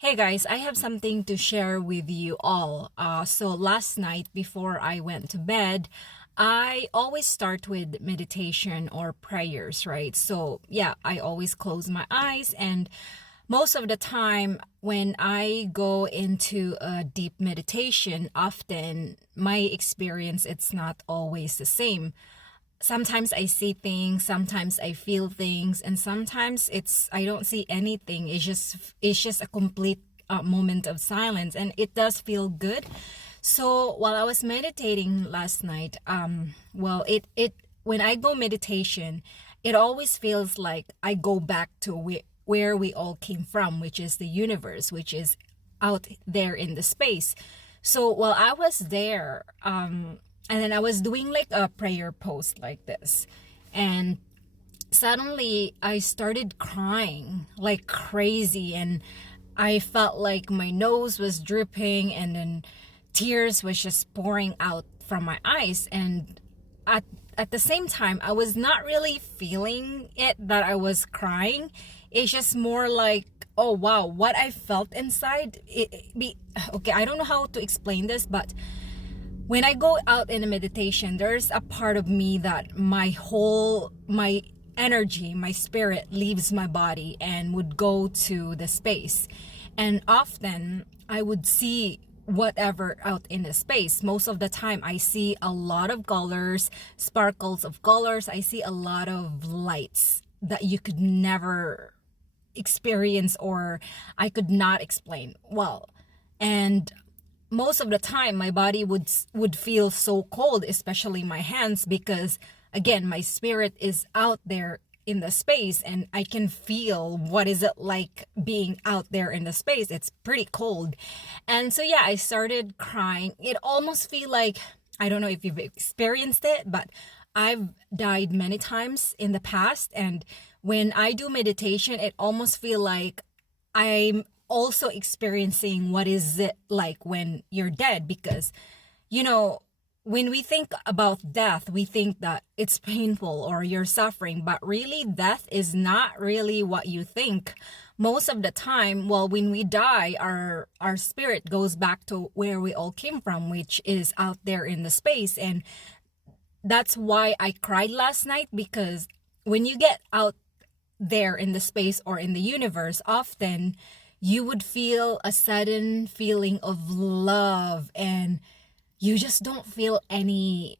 Hey guys, I have something to share with you all. So last night before I went to bed, I always start with meditation or prayers, right? So yeah, I always close my eyes, and most of the time when I go into a deep meditation, often my experience it's not always the same. Sometimes I see things, sometimes I feel things, and sometimes I don't see anything. It's just a complete moment of silence, and it does feel good. So while I was meditating last night, well, it when I go meditation, it always feels like I go back to where we all came from, which is the universe, which is out there in the space. So while I was there, and then I was doing like a prayer post like this, and suddenly I started crying like crazy, and I felt like my nose was dripping, and then tears was just pouring out from my eyes. And at at the same time, I was not really feeling it that I was crying. It's just more like, oh wow, what I felt inside. Okay, I don't know how to explain this, but when I go out in a meditation, there's a part of me that my energy, my spirit leaves my body and would go to the space. And often I would see whatever out in the space. Most of the time I see a lot of colors, sparkles of colors. I see a lot of lights that you could never experience, or I could not explain well. And most of the time my body would feel so cold, especially my hands, because again my spirit is out there in the space, and I can feel what is it like being out there in the space. It's pretty cold. And so yeah, I started crying. It almost feel like, I don't know if you've experienced it, but I've died many times in the past, and when I do meditation, it almost feel like I'm also experiencing what is it like when you're dead. Because you know, when we think about death, we think that it's painful or you're suffering, but really death is not really what you think. Most of the time, well, when we die, our spirit goes back to where we all came from, which is out there in the space. And that's why I cried last night, because when you get out there in the space or in the universe, often you would feel a sudden feeling of love, and you just don't feel any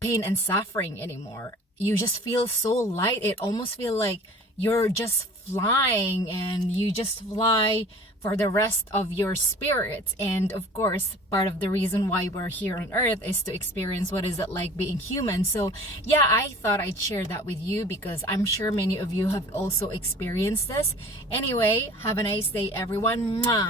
pain and suffering anymore. You just feel so light. It almost feel like you're just flying, and you just fly for the rest of your spirit. And of course, part of the reason why we're here on earth is to experience what is it like being human. So yeah, I thought I'd share that with you, because I'm sure many of you have also experienced this. Anyway, have a nice day everyone. Mwah.